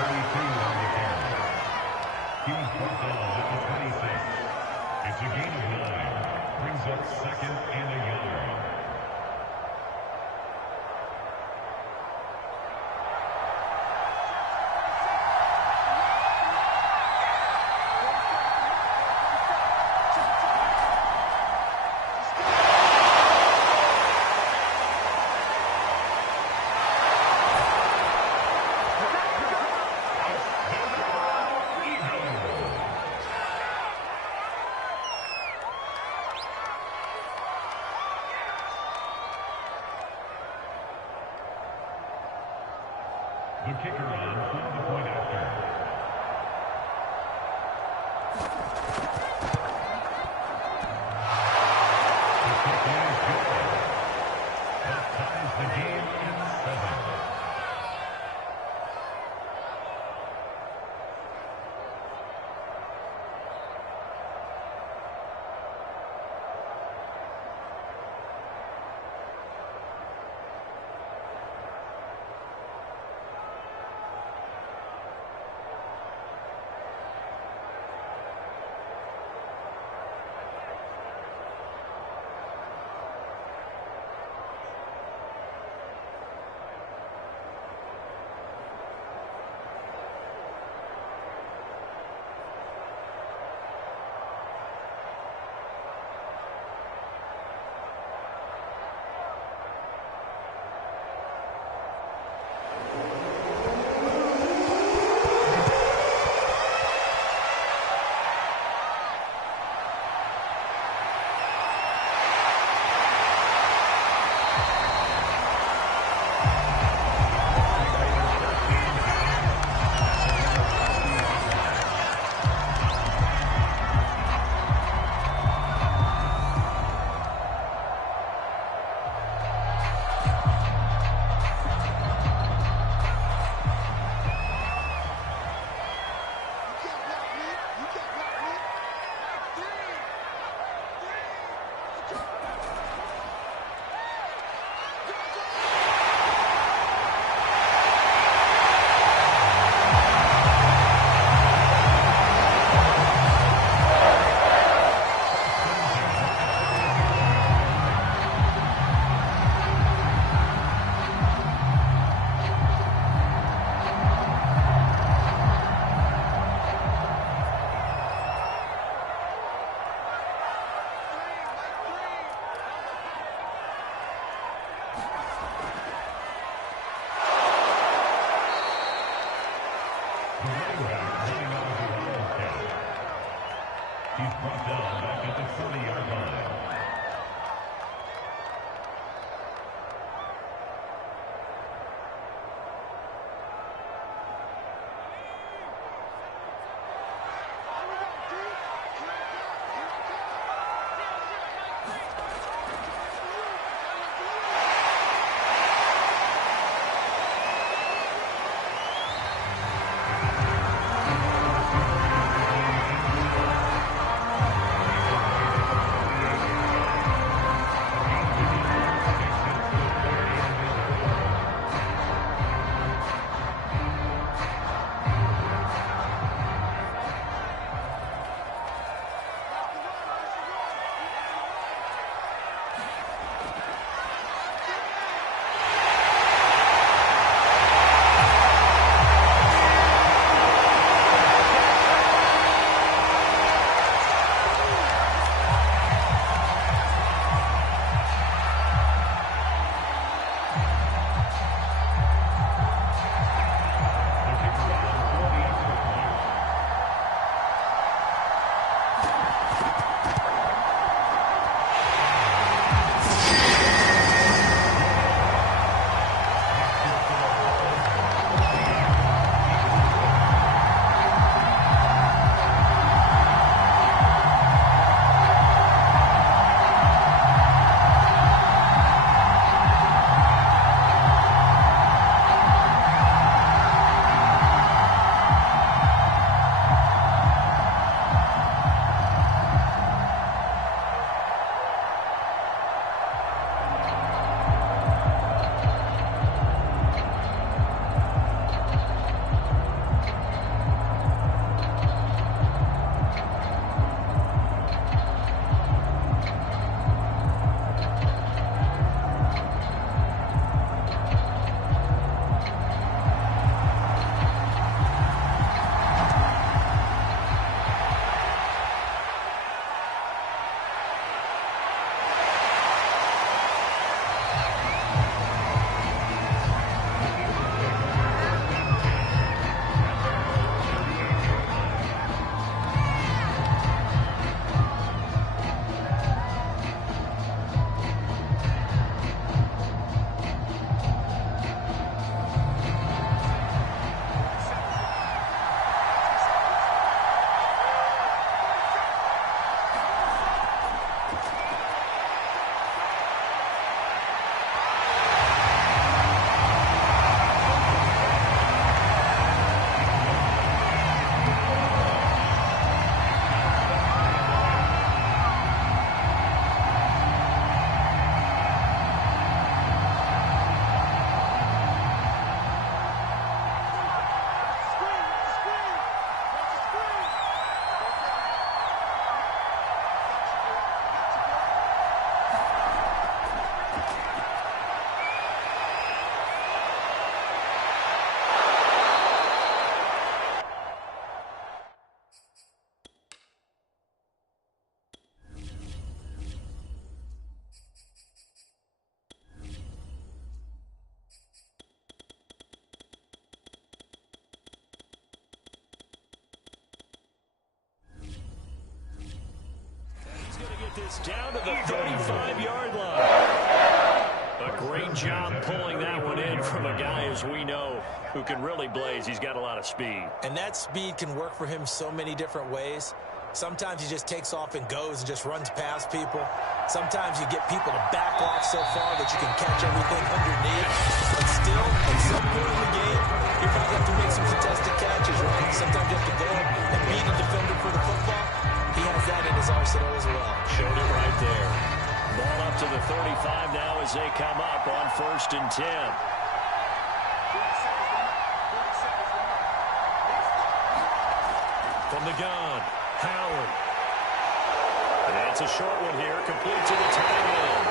32 on the carry. He was brought down at the 26. It's a gain of 9. Brings up second and a yard. The kicker on for the point after. The kick is good. That ties the game in 7. He's brought down back at the 30-yard line. get this down to the 35-yard line. A great job pulling that one in from a guy, as we know, who can really blaze. He's got a lot of speed. And that speed can work for him so many different ways. Sometimes he just takes off and goes and just runs past people. Sometimes you get people to back off so far that you can catch everything underneath. But still, at some point in the game, you probably have to make some contested catches, right? Sometimes you have to go up and beat a defender for the football. He has that in his arsenal as well. Showed it right there. Ball up to the 35 now as they come up on 1st and 10. From the gun, Howard. And it's a short one here, complete to the tight end.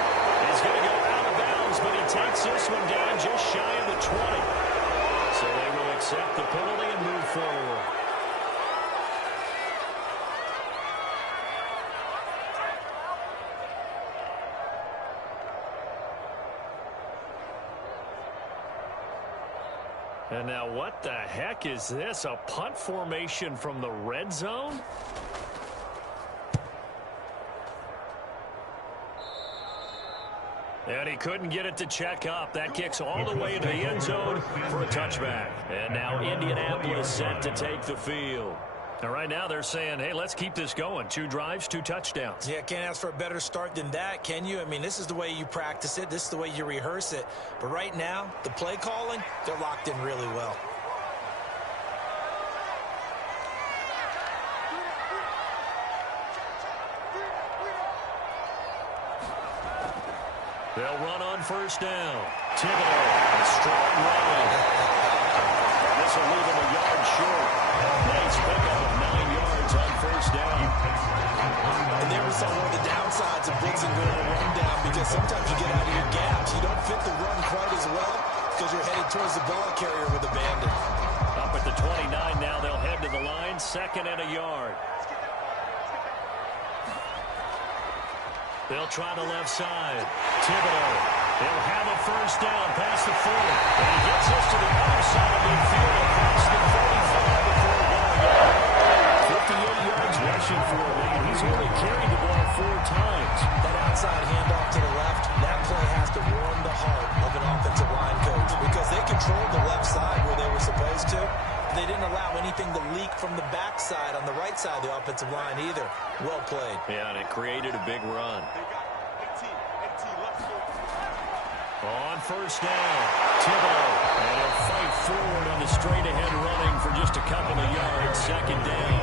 He's going to go out of bounds, but he takes this one down just shy of the 20. So they will accept the penalty and move forward. And now what the heck is this? A punt formation from the red zone? And he couldn't get it to check up. That kicks all the way to the end zone for a touchback. And now Indianapolis set to take the field. And right now they're saying, hey, let's keep this going. 2 drives, 2 touchdowns. Yeah, can't ask for a better start than that, can you? I mean, this is the way you practice it. This is the way you rehearse it. But right now, the play calling, they're locked in really well. They'll run on 1st down. Thibodeau, a strong run. This will leave him a yard short. Nice pickup of 9 yards on 1st down. And there we saw one of the downsides of blitzing going to run down, because sometimes you get out of your gaps. You don't fit the run quite as well because you're headed towards the ball carrier with a bandit. Up at the 29 now, they'll head to the line. 2nd and a yard. They'll try the left side. Thibodeau. They'll have a 1st down past the 40. And he gets us to the other side of midfield across the 45 before going. 58 yards rushing for him. He's only carried the ball 4 times. That outside handoff to the left, that play has to warm the heart of an offensive line coach, because they controlled the left side where they were supposed to. They didn't allow anything to leak from the backside on the right side of the offensive line either. Well played. Yeah, and it created a big run. On 1st down, Thibodeau. And he'll fight forward on the straight-ahead running for just a couple of yards. 2nd down.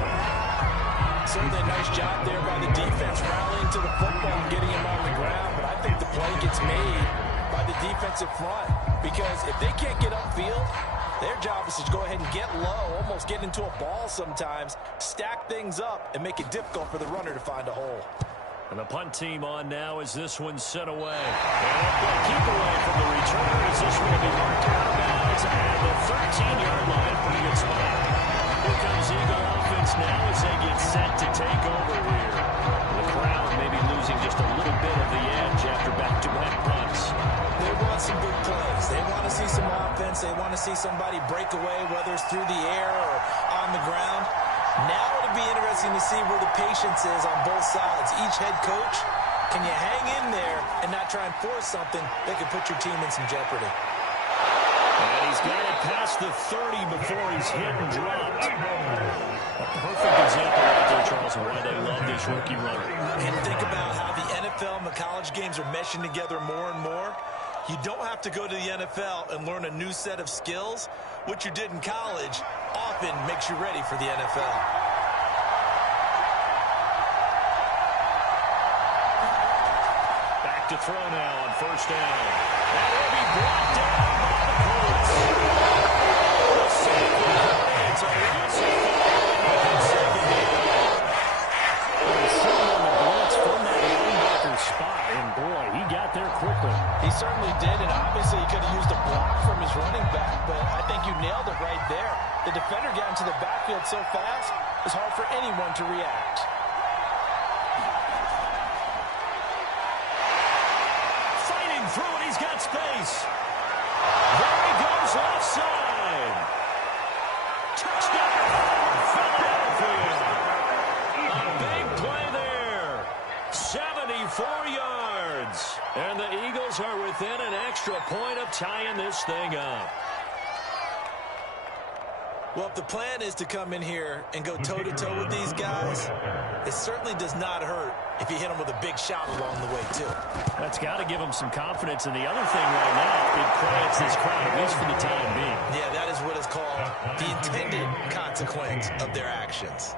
Certainly a nice job there by the defense, rallying to the football and getting him on the ground. But I think the play gets made by the defensive front, because if they can't get upfield, their job is to go ahead and get low, almost get into a ball sometimes, stack things up, and make it difficult for the runner to find a hole. And the punt team on now as this one's sent away. And they'll keep away from the returner as this one will be marked out of bounds at the 13-yard line. Pretty good spot. Here comes Eagle offense now as they get set to take over here. The crowd may be losing just a little bit of the edge after back-to-back punts. They want some big plays. They want to see some offense. They want to see somebody break away, whether it's through the air or on the ground. Now it'll be interesting to see where the patience is on both sides. Each head coach, can you hang in there and not try and force something that could put your team in some jeopardy? And he's got it past the 30 before he's hit and dropped. A perfect example right there, Charles, of why they love this rookie runner. And think about how the NFL and the college games are meshing together more and more. You don't have to go to the NFL and learn a new set of skills. What you did in college often makes you ready for the NFL. Back to throw now on 1st down. That will be brought down by the Colts. It's a massive on 2nd down. Sitting on the blitz from that linebacker spot, and boy, he got there quickly. He certainly did, and obviously he could have used a block from his running back, but I think you nailed it right there. The defender got into the backfield so fast, it's hard for anyone to react. Fighting through it, he's got space. There he goes, left side. Touchdown, Philadelphia. A big play there. 7 Cowboys are within an extra point of tying this thing up. Well, if the plan is to come in here and go toe-to-toe with these guys, it certainly does not hurt if you hit them with a big shout along the way, too. That's got to give them some confidence. And the other thing right now, it quiets this crowd, at least for the time being. Yeah, that is what is called the intended consequence of their actions.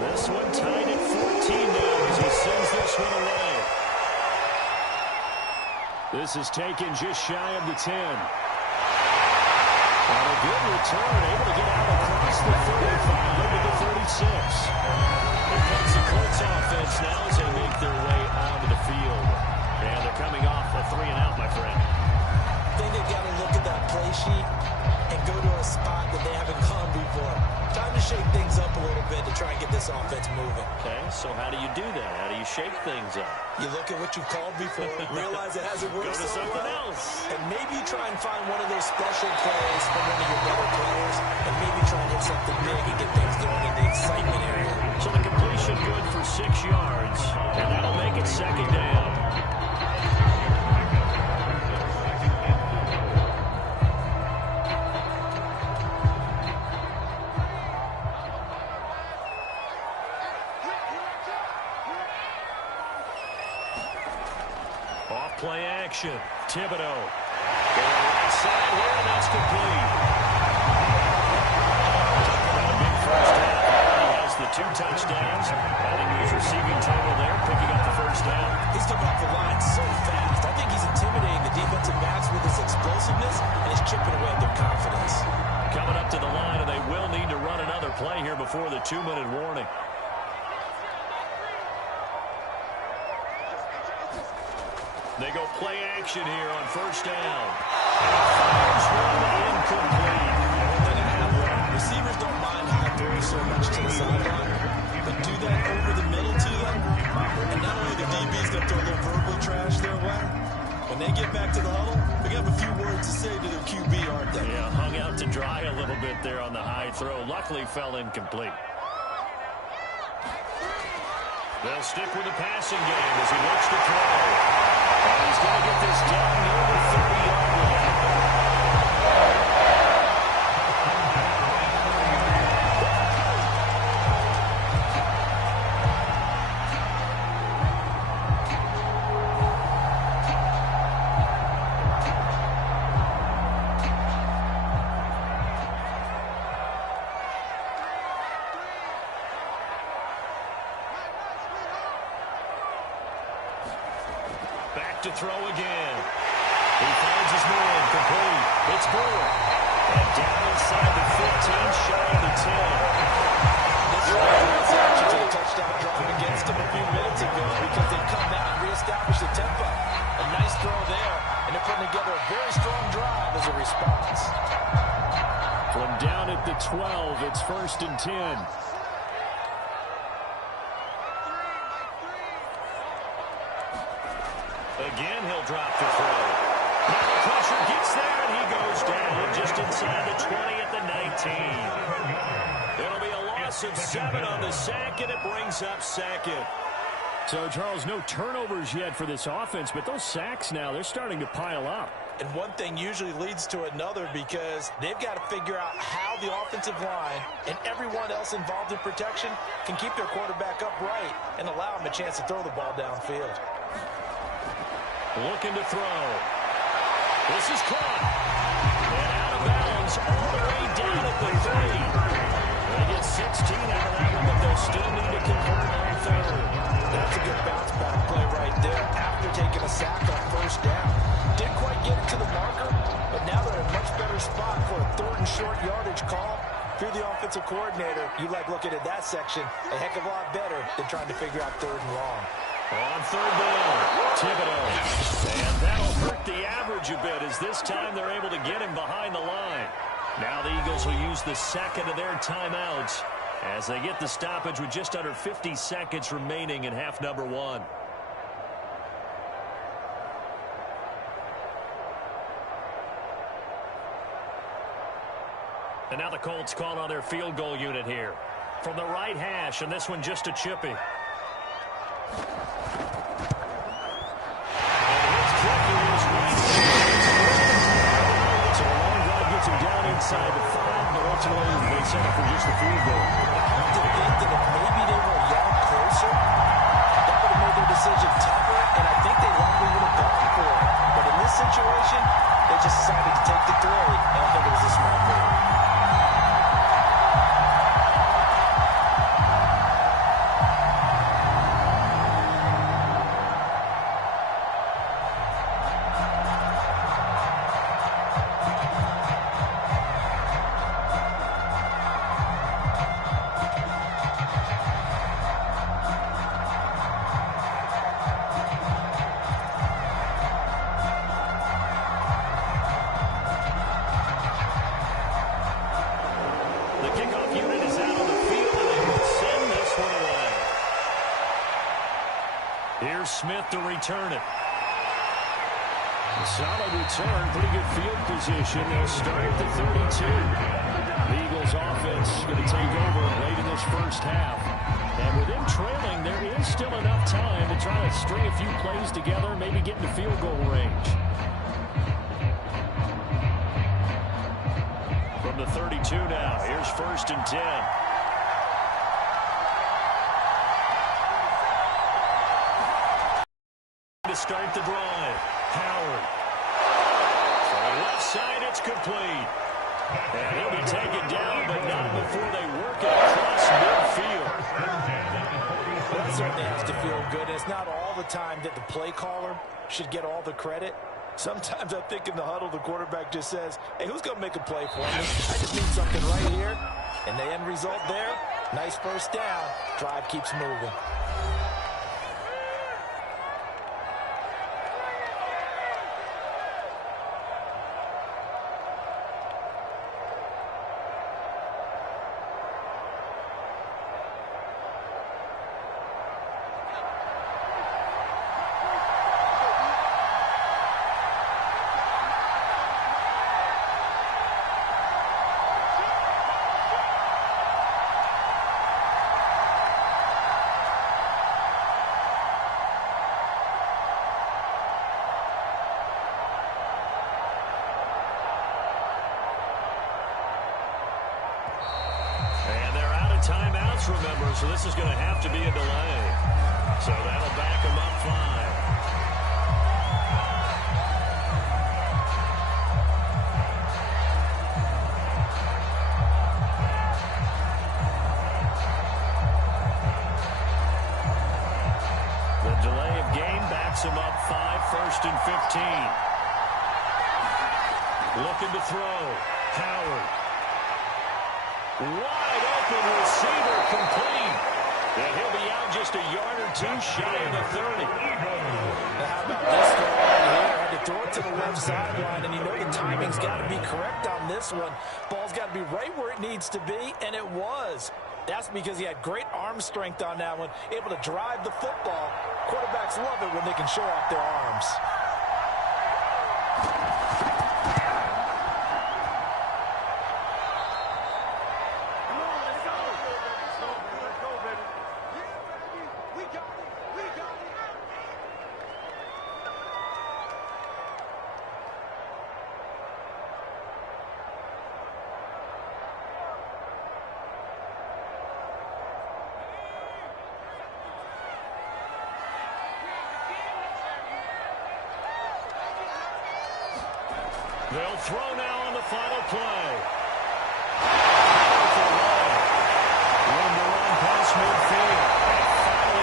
This one tied at 14 now as he sends this one away. This is taken just shy of the 10. And a good return, able to get out across the 35 to the 36. Here comes the Colts offense now as they make their way onto the field. And they're coming off a 3-and-out, my friend. I think they've got to look at that play sheet and go to a spot that they haven't gone before. Time to shake things up a little bit to try and get this offense moving. Okay, so how do you do that? How do you shake things up? You look at what you've called before, realize it hasn't worked Go to so something well, else. and maybe you try and find one of those special plays from one of your better players, and maybe try and hit something big and get things going in the excitement area. So the completion good for 6 yards, and that'll make it second down. Play action. Thibodeau. Going right side here, and that's complete. Got a big first half. He has the 2 touchdowns. Adding to his receiving total there, picking up the first down. He's coming off the line so fast. I think he's intimidating the defensive backs with his explosiveness, and he's chipping away at their confidence. Coming up to the line, and they will need to run another play here before the 2-minute warning. They go play action here on first down. Fires one incomplete. One thing I have learned, receivers don't mind high throws so much to the sideline, but do that over the middle to them, and not only the DB's going to throw a little verbal trash their way, when they get back to the huddle, they're going to have a few words to say to their QB, aren't they? Yeah, hung out to dry a little bit there on the high throw. Luckily fell incomplete. They'll stick with the passing game as he looks to throw. And he's going to get this down near the 30-yard line. To throw again. He finds his man, complete. It's Brewer. And down inside the 15, shy of the 10. This is actually to the touchdown drive against him a few minutes ago because they've come out and reestablished the tempo. A nice throw there, and they're putting together a very strong drive as a response. From down at the 12, it's 1st and 10. Again, he'll drop to throw. Now the pressure gets there, and he goes down just inside the 20 at the 19. It'll be a loss of 7 on the sack, and it brings up second. So, Charles, no turnovers yet for this offense, but those sacks now, they're starting to pile up. And one thing usually leads to another because they've got to figure out how the offensive line and everyone else involved in protection can keep their quarterback upright and allow him a chance to throw the ball downfield. Looking to throw. This is caught. And out of bounds all the way down at the 3. They get 16 out of that one, but they'll still need to convert on third. That's a good bounce back play right there after taking a sack on first down. Didn't quite get it to the marker, but now they're in a much better spot for a third and short yardage call. If you're the offensive coordinator, you like looking at that section a heck of a lot better than trying to figure out third and long. On third down, Thibodeau. And that'll hurt the average a bit as this time they're able to get him behind the line. Now the Eagles will use the second of their timeouts as they get the stoppage with just under 50 seconds remaining in half number one. And now the Colts call on their field goal unit here. From the right hash, and this one just a chippy. Inside the 5, but ultimately they set up for just the field goal. I have to think that if maybe they were a yard closer, that would have made their decision tougher, and I think they likely would have gone for it. But in this situation, they just decided to take the 3, and I think it was a smart move. Smith to return it. A solid return, pretty good field position. They'll start at the 32. The Eagles offense going to take over late in this first half. And with them trailing, there is still enough time to try to string a few plays together, maybe get into field goal range. From the 32 now, here's 1st and 10. To start the drive, Howard. On the left side, it's complete. And he'll be taken down, but not before they work it across midfield. That certainly has to feel good. It's not all the time that the play caller should get all the credit. Sometimes I think in the huddle, the quarterback just says, hey, who's going to make a play for me? I just need something right here. And the end result there, nice first down. Drive keeps moving. Timeouts, remember, so this is going to have to be a delay. So that'll back them up 5. The delay of game backs them up 5, 1st and 15. Looking to throw. Howard. Wide open receiver complete. And he'll be out just a yard or two shy of the 30. Now how about this throw right here? Had to throw it to the left sideline, and you know the timing's got to be correct on this one. Ball's got to be right where it needs to be, and it was. That's because he had great arm strength on that one, able to drive the football. Quarterbacks love it when they can show off their arms. They'll throw now on the final play. Room to run past midfield. And finally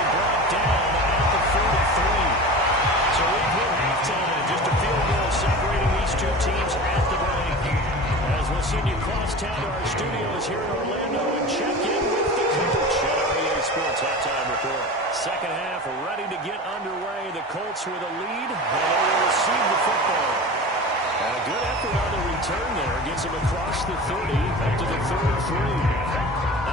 Colts with a lead, and they will receive the football. And a good effort on the return there. Gets him across the 30 up to the 33.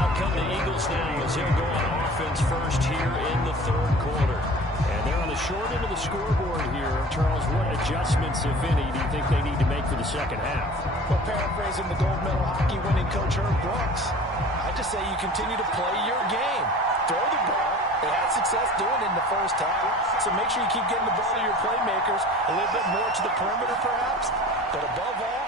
Out come the Eagles now as they'll go on offense first here in the third quarter. And they're on the short end of the scoreboard here. Charles, what adjustments, if any, do you think they need to make for the second half? Well, paraphrasing the gold medal hockey winning coach Herb Brooks, I just say you continue to play your game. Throw the ball. They had success doing it in the first half. So make sure you keep getting the ball to your playmakers, a little bit more to the perimeter perhaps. But above all,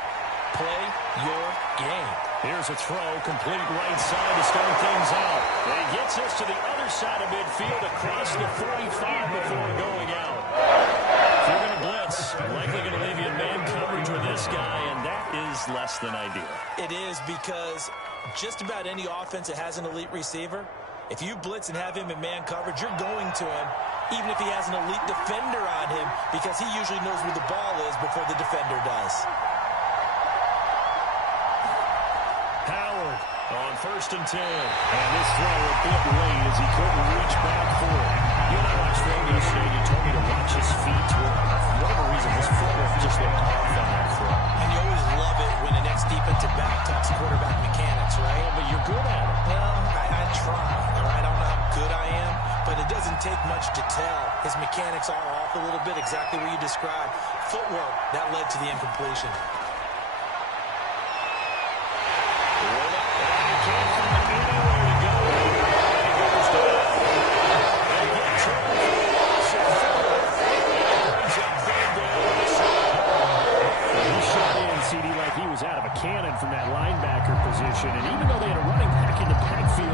play your game. Here's a throw, complete right side to start things out. And he gets us to the other side of midfield across the 45 before going out. If you're going to blitz, likely going to leave you in man coverage with this guy, and that is less than ideal. It is, because just about any offense that has an elite receiver, if you blitz and have him in man coverage, you're going to him, even if he has an elite defender on him, because he usually knows where the ball is before the defender does. Howard on 1st and 10. And this throw a bit late as he couldn't reach back for it. You and I watched film yesterday. You told me to watch his feet. For whatever reason, his footwork just looked off on that throw. And you always love it when an ex-defensive back talks quarterback mechanics, right? Yeah, but you're good at it. Well, I try. All right, I don't know how good I am, but it doesn't take much to tell. His mechanics are off a little bit, exactly what you described. Footwork, that led to the incompletion. From that linebacker position, and even though they had a running back in the backfield,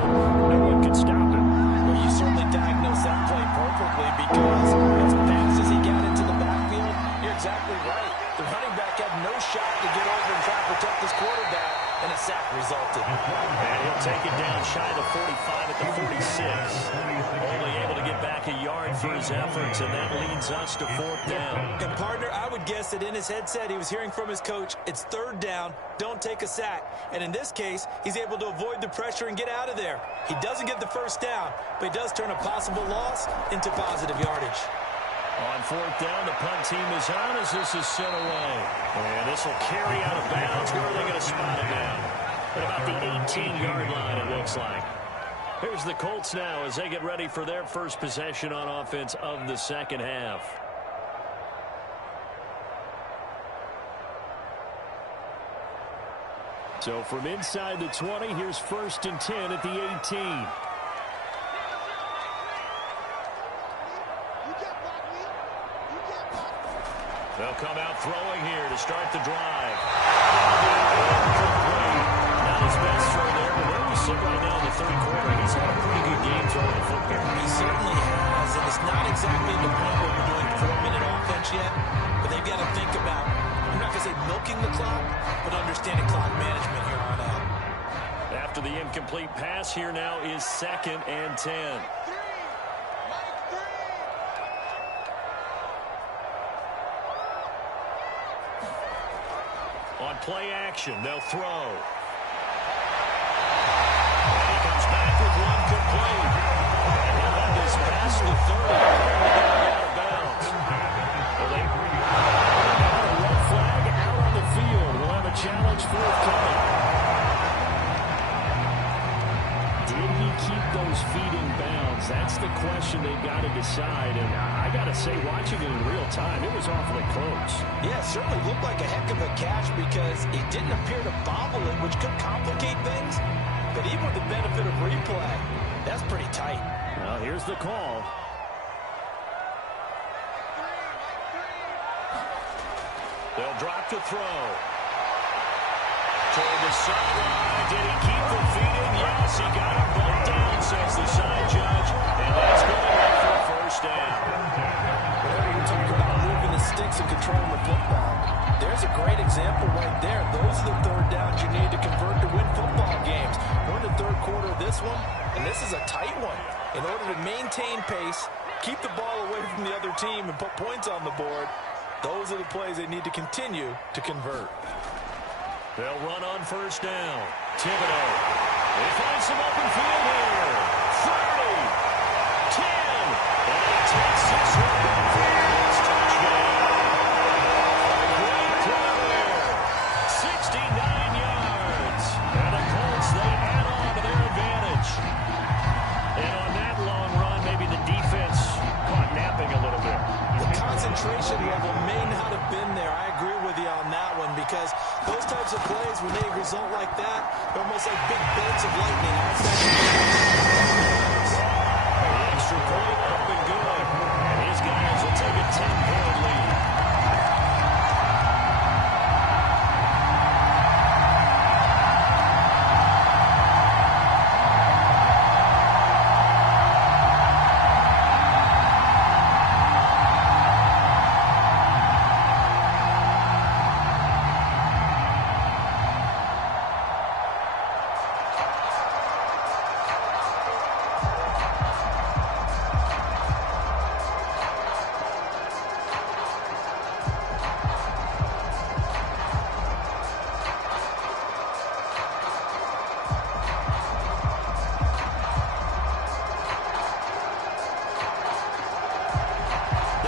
no one could stop him. Well, you certainly diagnosed that play perfectly, because as fast as he got into the backfield, you're exactly right. The running back had no shot to get over and try to protect his quarterback, and a sack resulted. And he'll take it down shy of the 45 at the 46. Only able to get back a yard for his efforts, and that leads us to 4th down. And partner, I would guess that in his headset he was hearing from his coach, it's 3rd down, don't take a sack. And in this case, he's able to avoid the pressure and get out of there. He doesn't get the 1st down, but he does turn a possible loss into positive yardage. On 4th down, the punt team is on as this is sent away. And this will carry out of bounds. Where are they going to spot it now? At about the 18-yard line, it looks like. Here's the Colts now as they get ready for their first possession on offense of the second half. So from inside the 20, here's 1st and 10 at the 18. They'll come out throwing here to start the drive. Not his best throw there, but where we sit right now in the 3rd quarter, he's had a pretty good game throwing the football. He certainly has, and it's not exactly the point where we're doing 4-minute offense yet, but they've got to think about, I'm not going to say milking the clock, but understanding clock management here on out. After the incomplete pass, here now is 2nd and 10. On play action, they'll throw. And he comes back with one complete. And he'll have this past the 30. Out of bounds. Well, they got a red flag out on the field. We'll have a challenge forthcoming. Did he keep those feet in bounds? That's the question they've got to decide. And I got to say, watching it in real time, it was awfully close. Yeah, it certainly looked like a heck of a catch, because he didn't appear to bobble it, which could complicate things. But even with the benefit of replay, that's pretty tight. Well, here's the call. They'll drop to throw. Toward the sideline. Did he keep the feet in? Yes, he got him bumped down, says the side judge. And that's going to make for a 1st down. Whenever you talk about moving the sticks and controlling the football, there's a great example right there. Those are the 3rd downs you need to convert to win football games. We're in the 3rd quarter of this one, and this is a tight one. In order to maintain pace, keep the ball away from the other team, and put points on the board, those are the plays they need to continue to convert. They'll run on 1st down. Thibodeau. They find some open field here. 30, 10, and he takes this one. result like that, they're almost like big bolts of lightning. The extra point up and good. And these guys will take a 10-point lead.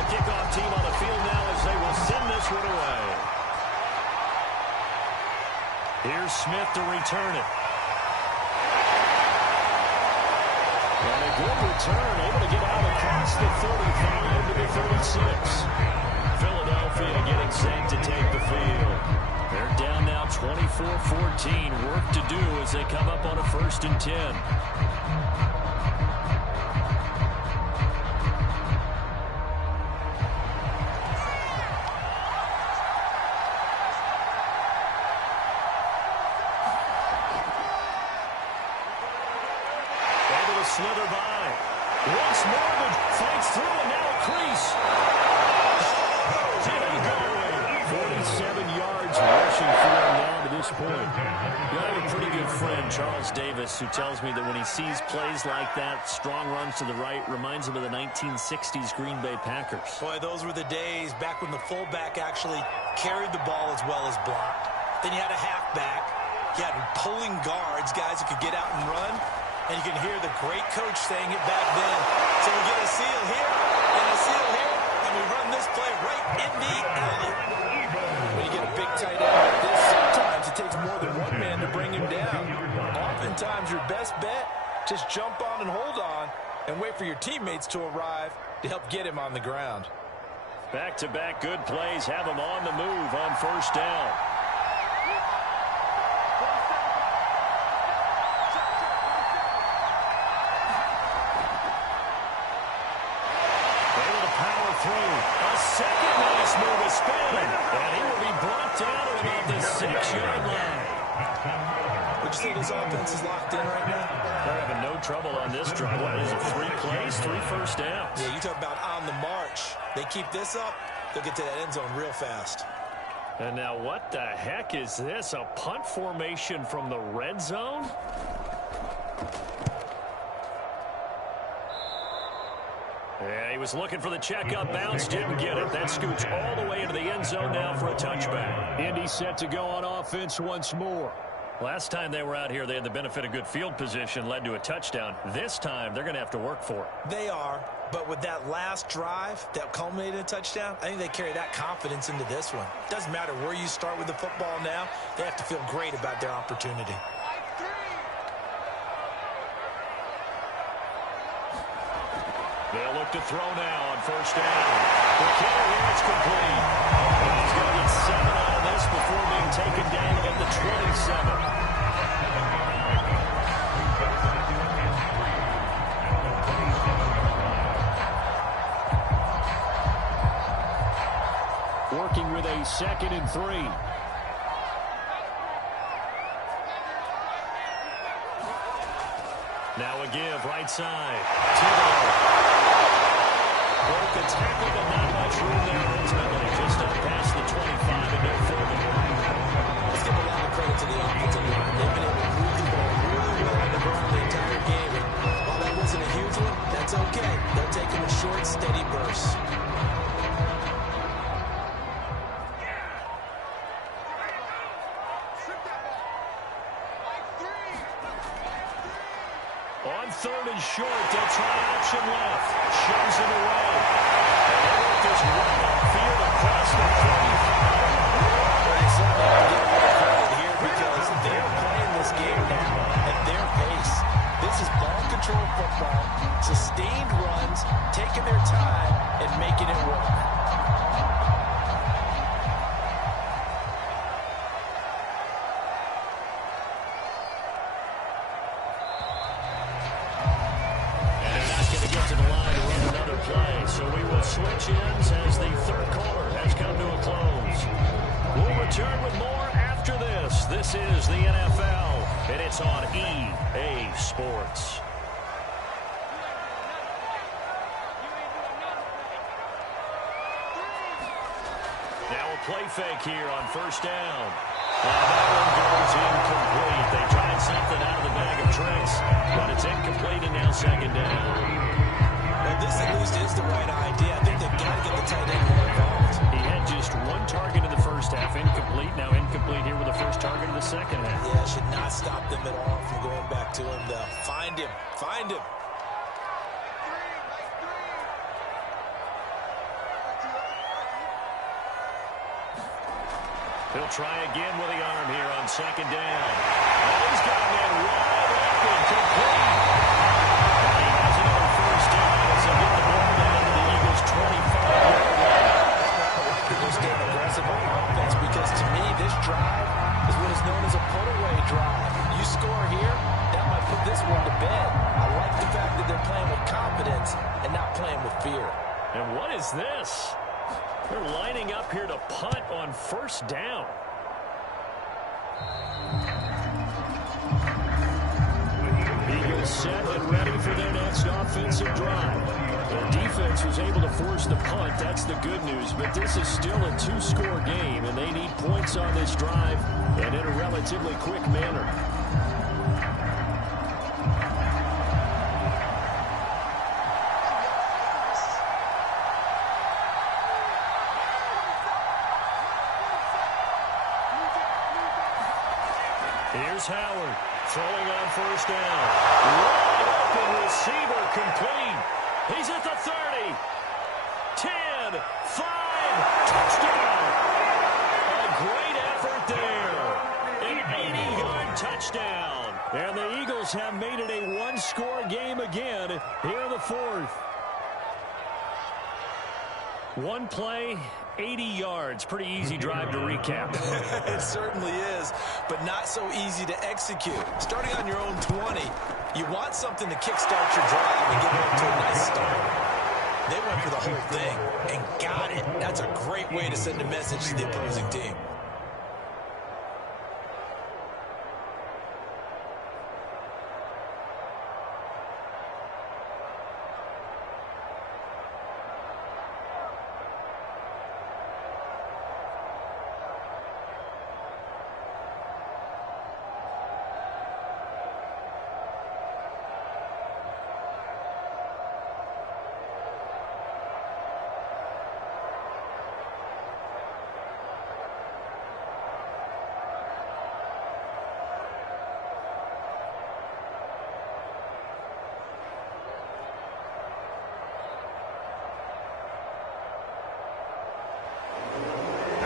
Kickoff team on the field now as they will send this one away. Here's Smith to return it. And a good return, able to get out across the 35 to the 36. Philadelphia getting set to take the field. They're down now 24-14. Work to do as they come up on a 1st and 10. Slither by. Once more, but fights through, and now a crease. Didn't go. 47 yards rushing for him now to this point. I have a pretty good friend, Charles Davis, who tells me that when he sees plays like that, strong runs to the right, reminds him of the 1960s Green Bay Packers. Boy, those were the days back when the fullback actually carried the ball as well as blocked. Then you had a halfback. You had pulling guards, guys who could get out and run. And you can hear the great coach saying it back then. So we get a seal here and a seal here, and we run this play right in the alley. When you get a big tight end like this, sometimes it takes more than one man to bring him down. Oftentimes your best bet, just jump on and hold on and wait for your teammates to arrive to help get him on the ground. Back-to-back good plays have him on the move on 1st down. A second nice move of spin, and he will be brought down at about the 6-yard line. Would you say this offense is locked in right now? They're having no trouble on this drive. What is it, 3 plays, 3 first downs? Yeah, you talk about on the march. They keep this up, they'll get to that end zone real fast. And now what the heck is this? A punt formation from the red zone? Yeah, he was looking for the checkup bounce, didn't get it. That scoots all the way into the end zone now for a touchback. Indy set to go on offense once more. Last time they were out here, they had the benefit of good field position, led to a touchdown. This time, they're going to have to work for it. They are, but with that last drive that culminated in a touchdown, I think they carry that confidence into this one. Doesn't matter where you start with the football now, they have to feel great about their opportunity. They'll look to throw now on 1st down. The kicker here, it's complete. He's going to get 7 out of this before being taken down at the 27. Working with a 2nd and 3. Now a give, right side. Broke a tackle, but not much room there ultimately. Just up past the 25 and no further. Let's give a lot of credit to the offensive line. They've been able to move the ball really well on the ground the entire game. And while that wasn't a huge one, that's okay. They'll take them in short, steady bursts. On 3rd and short, they'll try option left. Shoves it away. And they work this right upfield across the 35. They certainly have to get a little credit here because they're playing this game now at their pace. This is ball control football, sustained runs, taking their time and making it work. So we will switch ends as the third quarter has come to a close. We'll return with more after this. This is the NFL, and it's on EA Sports. Now a play fake here on first down. That one goes incomplete. They tried something out of the bag of tricks, but it's incomplete and now second down. Well, this at least is the right idea. I think they've got to get the tight end more involved. He had just one target in the first half, incomplete. Now incomplete here with the first target in the second half. Yeah, should not stop them at all from going back to him, though. Find him. Find him. He'll try again with the arm here on second down. Oh, he's got that wide open, complete. And he has another first down as they get the ball down to the Eagles' 25-yard line. They're staying aggressive on offense because, to me, this drive is what is known as a put-away drive. You score here, that might put this one to bed. I like the fact that they're playing with confidence and not playing with fear. And what is this? They're lining up here to punt on first down. Eagles set and ready for their next offensive drive. Their defense was able to force the punt. That's the good news. But this is still a two-score game, and they need points on this drive and in a relatively quick manner. Here's Howard throwing on first down. Wide open receiver complete. He's at the 30. 10, 5, touchdown. A great effort there. An 80-yard touchdown. And the Eagles have made it a one-score game again here in the fourth. One play, 80 yards. Pretty easy drive to recap. It certainly is, but not so easy to execute. Starting on your own 20, you want something to kickstart your drive and get off to a nice start. They went for the whole thing and got it. That's a great way to send a message to the opposing team.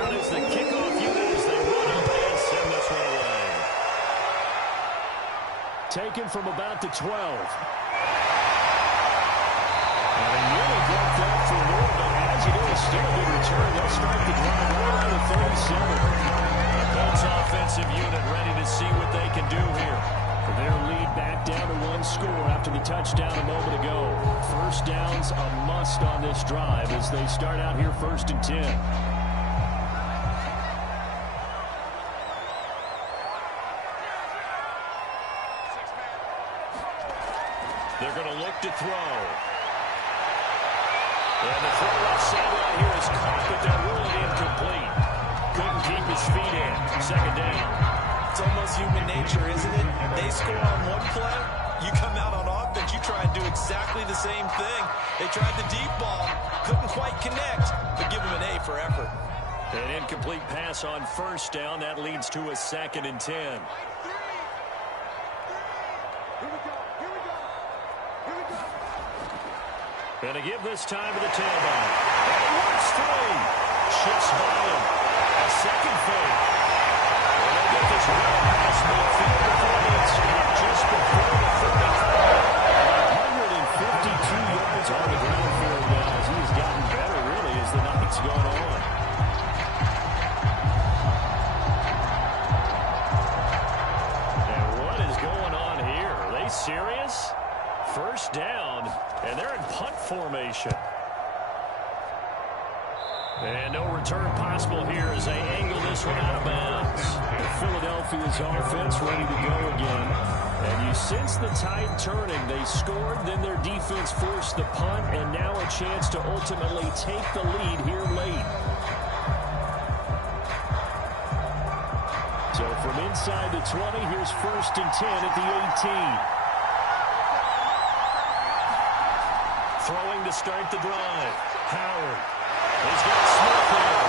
Is the kickoff unit as they run up and send this one away. Taken from about the 12. And a nearly broke that for more, but as it is, still a good return. They'll start the drive around the 37. The Colts offensive unit ready to see what they can do here. Their lead back down to one score after the touchdown a moment ago. First down's a must on this drive as they start out here 1st and 10. They're going to look to throw. And the throw left sideline here is caught, but they're ruling incomplete. Couldn't keep his feet in. Second down. It's almost human nature, isn't it? They score on one play, you come out on offense, you try and do exactly the same thing. They tried the deep ball, couldn't quite connect, but give them an A for effort. An incomplete pass on first down. That leads to a 2nd and 10. Going to give this time to the tailback. And he works free. Shifts by him. A second fake. And they'll get this well past midfield before it's just before the 35. 152 yards on the ground for him now as he's gotten better, really, as the night's gone on. And what is going on here? Are they serious? First down, and they're in punt formation. And no return possible here as they angle this one out of bounds. Philadelphia's offense ready to go again. And you sense the tide turning. They scored, then their defense forced the punt, and now a chance to ultimately take the lead here late. So from inside the 20, here's 1st and 10 at the 18. Throwing to start the drive. Howard. He's got Smith there.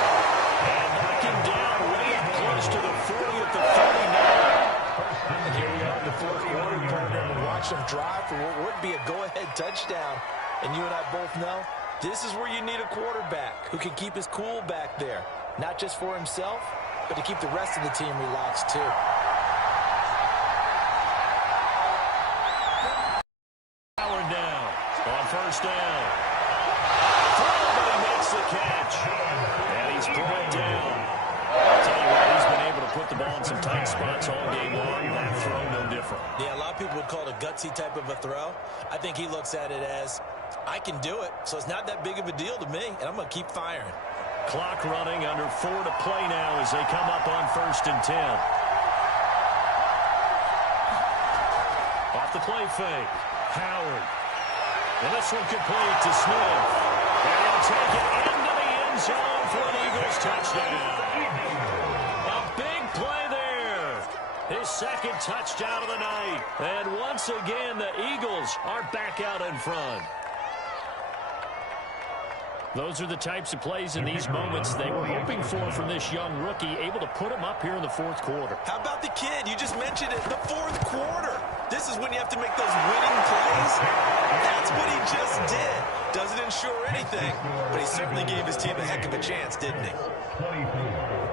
And knocking down way up close to the 40 at the 39. And here we are in the fourth quarter, partner, and watch them drive for what would be a go-ahead touchdown. And you and I both know this is where you need a quarterback who can keep his cool back there. Not just for himself, but to keep the rest of the team relaxed too. Howard down on 1st down. Throw, but he makes the catch. And he's brought down. I'll tell you what, he's been able to put the ball in some tight spots all game long. That throw no different. Yeah, a lot of people would call it a gutsy type of a throw. I think he looks at it as, I can do it, so it's not that big of a deal to me, and I'm going to keep firing. Clock running, under 4 to play now as they come up on 1st and 10. Off the play fake. Howard. And this one complete to Smith. And he'll take it into the end zone for an Eagles touchdown. A big play there. His 2nd touchdown of the night. And once again, the Eagles are back out in front. Those are the types of plays in these moments they were hoping for from this young rookie, able to put him up here in the 4th quarter. How about the kid? You just mentioned it, the 4th quarter. This is when you have to make those winning plays. That's what he just did. Doesn't ensure anything, but he certainly gave his team a heck of a chance, didn't he? 24.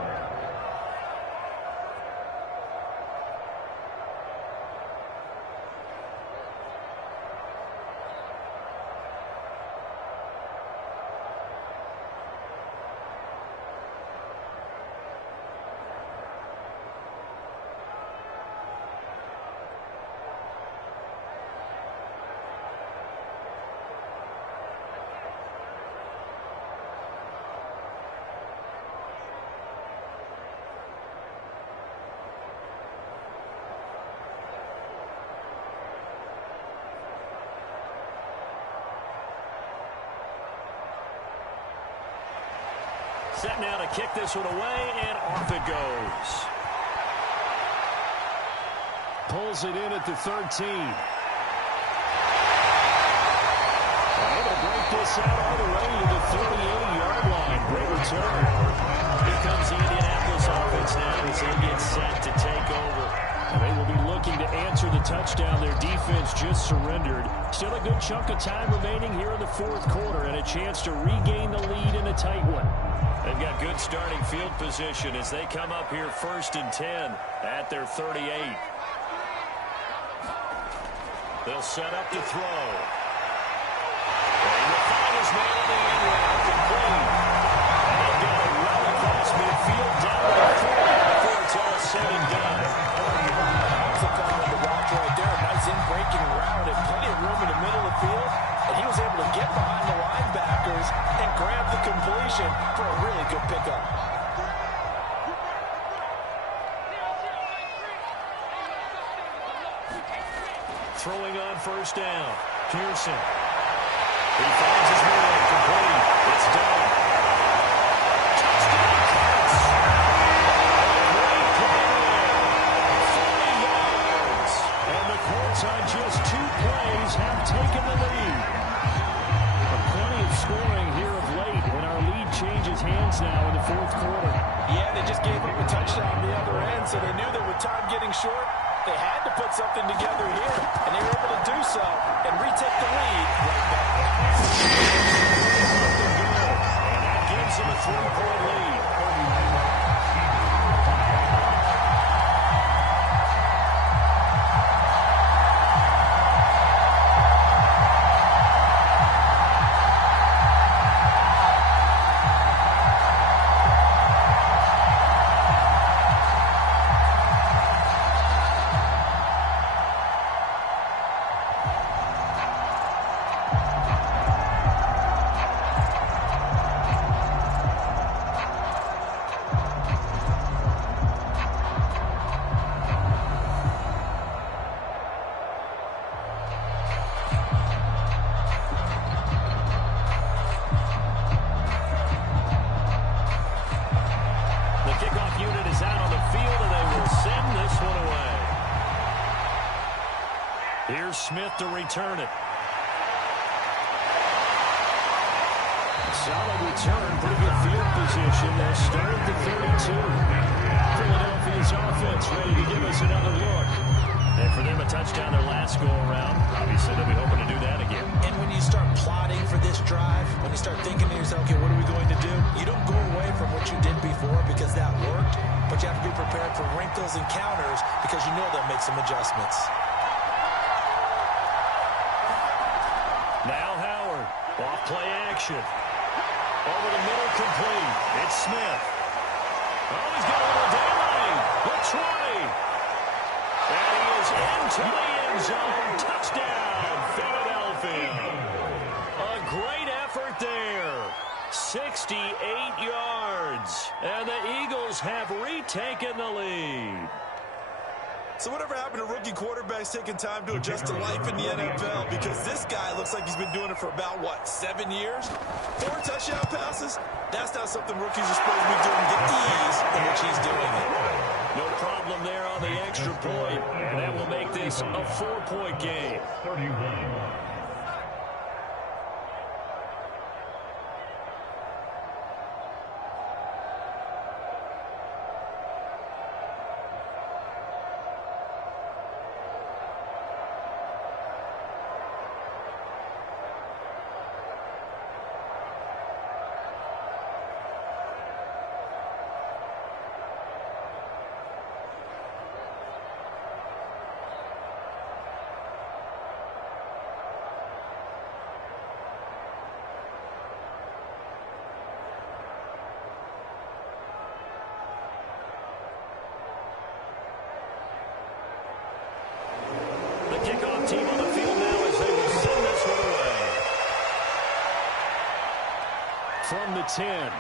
Set now to kick this one away, and off it goes. Pulls it in at the 13. Able to break this out all the way to the 38-yard line. Great return. Here comes the Indianapolis offense now as they get set to take over. And they will be looking to answer the touchdown. Their defense just surrendered. Still a good chunk of time remaining here in the 4th quarter and a chance to regain the lead in a tight one. They've got good starting field position as they come up here 1st and 10 at their 38. They'll set up to throw. And the find his man in the end round, complete. And they've got it well across midfield down to the 40 before it's all said and done. That's a call on the watch right there. A nice in-breaking route and plenty of room in the middle of the field. And he was able to get behind the linebackers and grab the completion for a really good pickup. Throwing on 1st down. Pearson. He finds his man. Complete. It's done. Touchdown, Colts. Great play there. 40 yards. And the Colts on just 2 plays have taken the lead. Plenty of scoring here of late, and our lead changes hands now in the 4th quarter. Yeah, they just gave up a touchdown on the other end, so they knew that with time getting short, they had to put something together here, and they were able to do so and retake the lead right back. And that gives them a 3-point lead. Smith to return it. Solid return, pretty good field position. They'll start at the 32. Philadelphia's offense ready to give us another look. And for them, a touchdown their last go-around. Obviously, they'll be hoping to do that again. And when you start plotting for this drive, when you start thinking to yourself, okay, what are we going to do? You don't go away from what you did before because that worked, but you have to be prepared for wrinkles and counters because you know they'll make some adjustments. Now Howard, off play action. Over the middle, complete. It's Smith. Oh, he's got a little daylight. The 20. And he is into the end zone. Touchdown, Philadelphia. A great effort there. 68 yards. And the Eagles have retaken the lead. So whatever happened to rookie quarterbacks taking time to adjust to life in the NFL? Because this guy looks like he's been doing it for about, 7 years? 4 touchdown passes? That's not something rookies are supposed to be doing with the ease in which he's doing it. No problem there on the extra point. And that will make this a 4-point game. 31. Kickoff team on the field now as they will send this one away. From the 10.